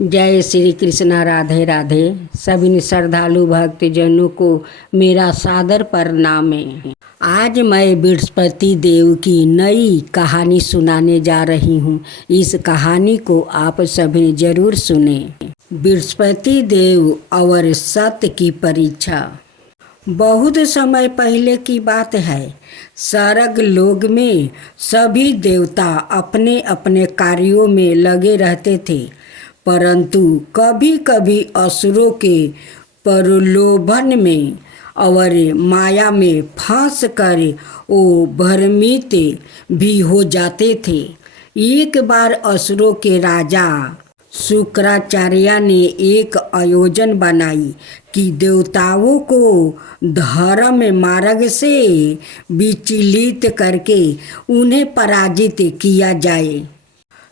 जय श्री कृष्णा। राधे राधे। सभी श्रद्धालु भक्तजनों को मेरा सादर प्रणाम है। आज मैं बृहस्पति देव की नई कहानी सुनाने जा रही हूँ। इस कहानी को आप सभी जरूर सुने। बृहस्पति देव और सत्य की परीक्षा। बहुत समय पहले की बात है। स्वर्ग लोक में सभी देवता अपने अपने कार्यों में लगे रहते थे, परंतु कभी कभी असुरों के प्रलोभन में और माया में फंस कर वो भ्रमित भी हो जाते थे। एक बार असुरों के राजा शुक्राचार्य ने एक आयोजन बनाई कि देवताओं को धर्म मार्ग से विचलित करके उन्हें पराजित किया जाए।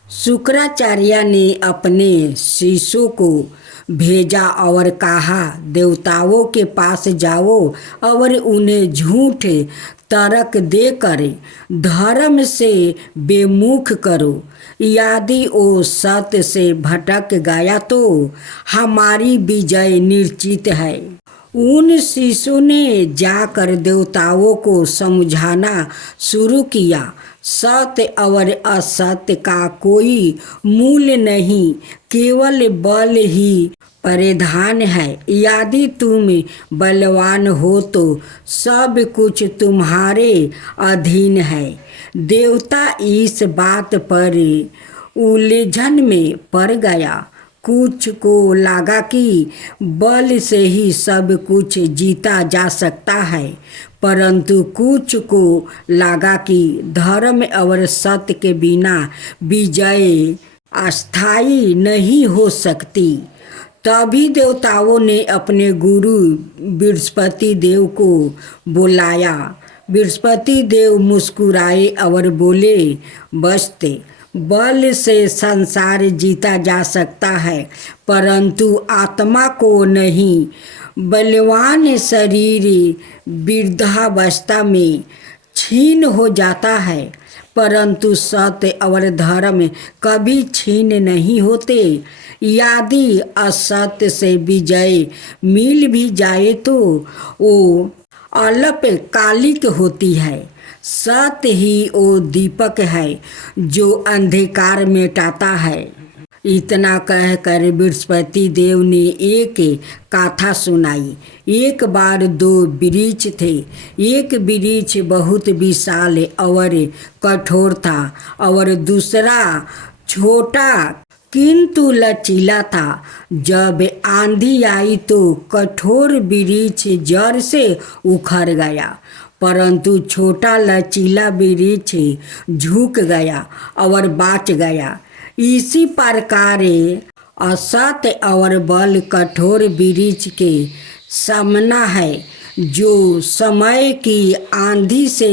शुक्राचार्य ने अपने शिष्यों को भेजा और कहा, देवताओं के पास जाओ और उन्हें झूठ तर्क देकर धर्म से बेमुख करो। यदि वो सत्य से भटक गया तो हमारी विजय निश्चित है। उन शिष्यों ने जाकर देवताओं को समझाना शुरू किया। सत्य और असत्य का कोई मूल्य नहीं, केवल बल ही परिधान है। यदि तुम बलवान हो तो सब कुछ तुम्हारे अधीन है। देवता इस बात पर उलझन में पड़ गया। कुछ को लगा कि बल से ही सब कुछ जीता जा सकता है, परंतु कुछ को लगा कि धर्म और सत्य के बिना विजय अस्थायी नहीं हो सकती। तभी देवताओं ने अपने गुरु बृहस्पति देव को बुलाया। बृहस्पति देव मुस्कुराए और बोले, बस्ते बल से संसार जीता जा सकता है, परंतु आत्मा को नहीं। बलवान शरीर वृद्धावस्था में क्षीण हो जाता है, परंतु सत्य और धर्म कभी क्षीण नहीं होते। यदि असत्य से विजय मिल भी जाए तो वो अल्पकालिक होती है। सत्य ही वो दीपक है जो अंधकार मिटाता है। इतना कहकर बृहस्पति देव ने एक कथा सुनाई। एक बार दो वृक्ष थे। एक वृक्ष बहुत विशाल और कठोर था और दूसरा छोटा किंतु लचीला था। जब आंधी आई तो कठोर वृक्ष जड़ से उखड़ गया, परंतु छोटा लचीला वृक्ष झुक गया और बच गया। इसी प्रकार असत्य और बल कठोर वृक्ष के सामना है, जो समय की आंधी से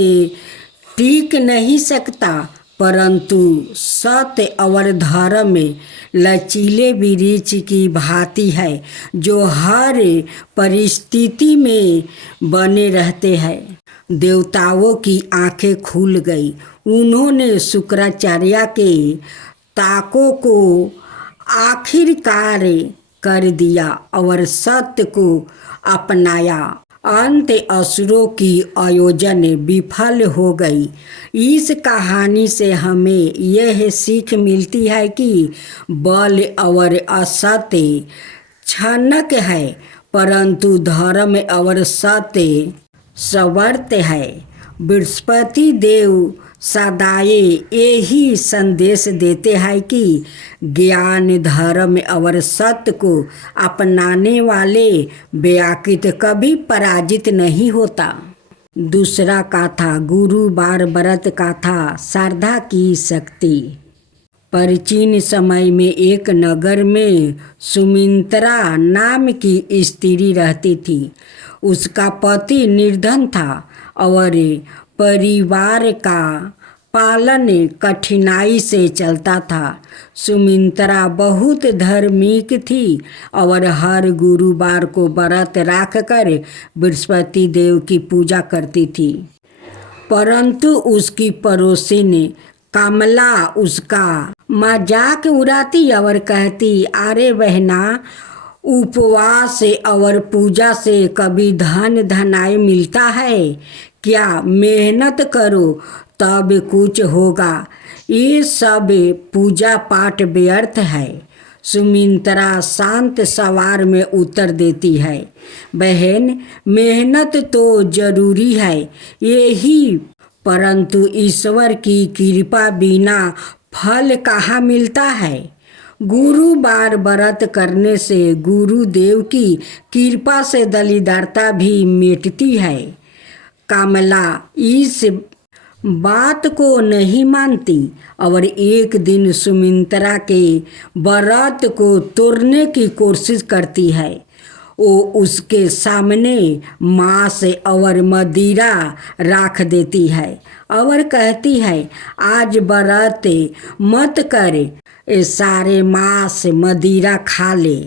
टिक नहीं सकता, परंतु सत्य और धर्म लचीले वृक्ष की भांति है, जो हर परिस्थिति में बने रहते हैं। देवताओं की आंखें खुल गई। उन्होंने शुक्राचार्य के ताकों को आखिरकार कर दिया और सत्य को अपनाया। अंत असुरों की आयोजन विफल हो गई। इस कहानी से हमें यह सीख मिलती है कि बल और असत्य क्षणिक है, परंतु धर्म और सत्य शाश्वत है। बृहस्पति देव सदाए यही संदेश देते हैं कि ज्ञान, धर्म और सत्य को अपनाने वाले व्यक्ति कभी पराजित नहीं होता। दूसरा कथा, गुरुवार व्रत कथा, श्रद्धा की शक्ति। प्राचीन समय में एक नगर में सुमित्रा नाम की स्त्री रहती थी। उसका पति निर्धन था और परिवार का पालन कठिनाई से चलता था। सुमित्रा बहुत धार्मिक थी और हर गुरुवार को व्रत रखकर बृहस्पति देव की पूजा करती थी, परंतु उसकी पड़ोसिन कमला उसका मजाक उड़ाती और कहती, अरे बहना, उपवास से और पूजा से कभी धन धनाई मिलता है क्या? मेहनत करो तब कुछ होगा, ये सब पूजा पाठ व्यर्थ है। सुमित्रा शांत सवार में उत्तर देती है, बहन, मेहनत तो जरूरी है यही, परंतु ईश्वर की कृपा बिना फल कहाँ मिलता है। गुरुवार व्रत करने से गुरुदेव की कृपा से दरिद्रता भी मिटती है। कमला इस बात को नहीं मानती और एक दिन सुमित्रा के व्रत को तोड़ने की कोशिश करती है। वो उसके सामने मांस और मदिरा रख देती है और कहती है, आज व्रत मत कर, ये सारे मांस मदिरा खा ले।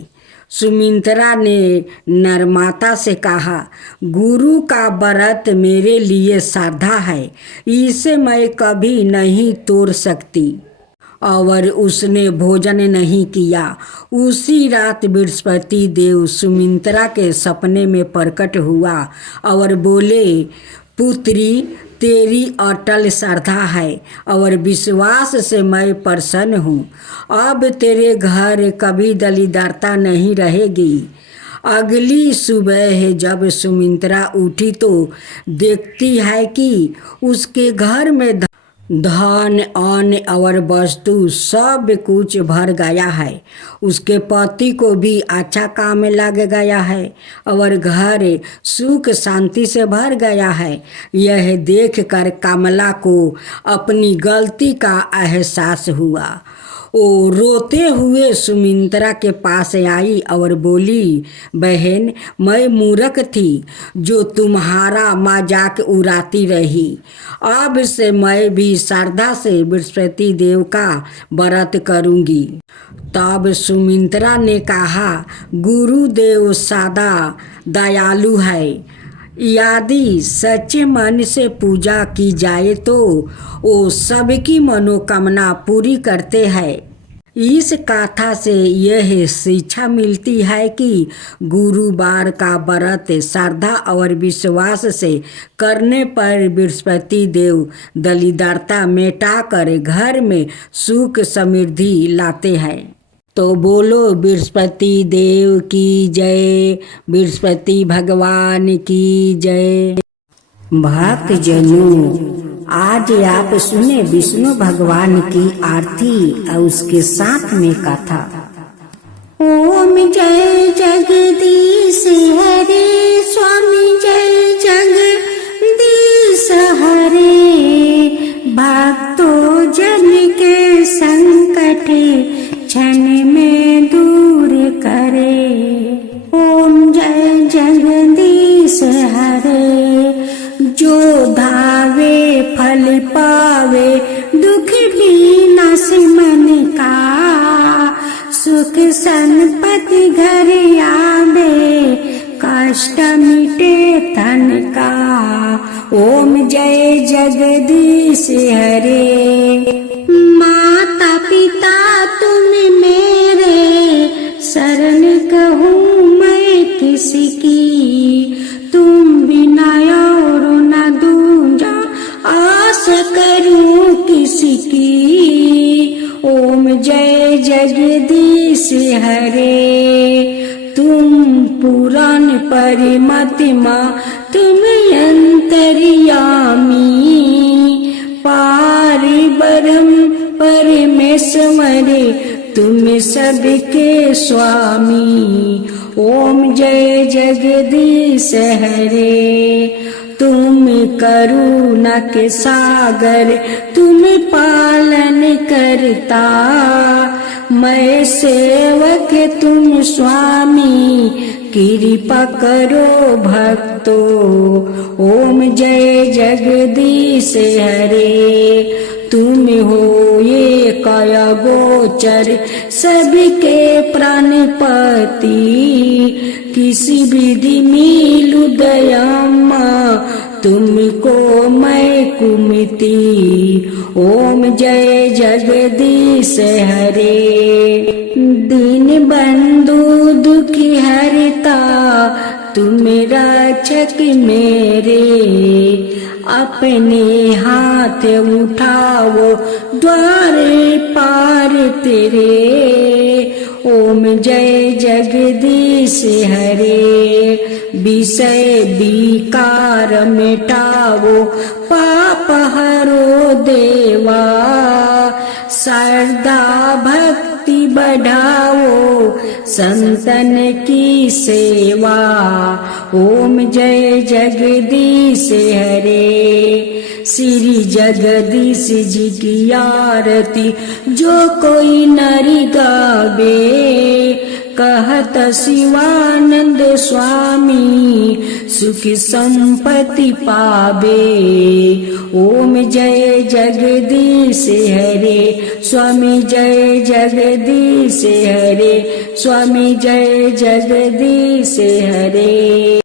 सुमित्रा ने नरमाता से कहा, गुरु का व्रत मेरे लिए श्रद्धा है, इसे मैं कभी नहीं तोड़ सकती। और उसने भोजन नहीं किया। उसी रात बृहस्पति देव सुमित्रा के सपने में प्रकट हुआ और बोले, पुत्री, तेरी अटल श्रद्धा है और विश्वास से मैं प्रसन्न हूँ। अब तेरे घर कभी दरिद्रता नहीं रहेगी। अगली सुबह जब सुमित्रा उठी तो देखती है कि उसके घर में धन अन्न और वस्तु सब कुछ भर गया है। उसके पति को भी अच्छा काम लग गया है और घर सुख शांति से भर गया है। यह देखकर कमला को अपनी गलती का एहसास हुआ। वो रोते हुए सुमित्रा के पास आई और बोली, बहन, मैं मूर्ख थी जो तुम्हारा मजाक उड़ाती रही। अब से मैं भी श्रद्धा से बृहस्पति देव का व्रत करूंगी। तब सुमित्रा ने कहा, गुरुदेव सदा दयालु है, यदि सच्चे मन से पूजा की जाए तो वो सबकी मनोकामना पूरी करते हैं। इस कथा से यह शिक्षा मिलती है कि गुरुवार का व्रत श्रद्धा और विश्वास से करने पर बृहस्पति देव दरिद्रता मिटाकर घर में सुख समृद्धि लाते हैं। तो बोलो बृहस्पति देव की जय, बृहस्पति भगवान की जय। भक्त जनों, आज आप सुने विष्णु भगवान की आरती और उसके साथ में कथा। ओम जय जगदीश हरे, स्वामी जय जगदीश हरे। भक्तों जन के संकट क्षण में दूर करे। ओम जय जगदीश हरे। जो धावे फल पावे, दुख विनाश मन का। सुख संपत्ति घर आवे, कष्ट मिटे तन का। ओम जय जगदीश हरे। माता पिता तुम मेरे, शरण कहूँ मैं किसकी। तुम बिना और न दूजा, आस करूँ किसकी। ओम जय जगदीश हरे। तुम पुराण परिमतिमा, तुम अंतर्यामी। पारि ब्रह्म परमेश्वर, तुम सबके स्वामी। ओम जय जगदीश हरे। तुम करुणा के सागर, तुम पालन करता। मैं सेवक तुम स्वामी, कृपा करो भक्तो। ओम जय जगदीश हरे। तुम हो ये काया गोचर, सबके प्राणपति। किसी विधि मिलु दयामा, तुमको मैं कुमति। ओम जय जगदीश हरे। दीन बंधु दुखी हरता तुम रक्षक मेरे। अपने हाथ उठाओ द्वारे पार तेरे। ओम जय जगदीश हरे। विषय विकार मिटाओ पाप हरो देवा। श्रद्धा भक्ति बढ़ाओ संतन की सेवा। ओम जय जगदीश हरे। श्री जगदीश जी की आरती जो कोई नरि गावे। कहत शिवानंद स्वामी सुख संपत्ति पावे। ओम जय जगदीश हरे। स्वामी जय जगदीश हरे। स्वामी जय जगदीश हरे।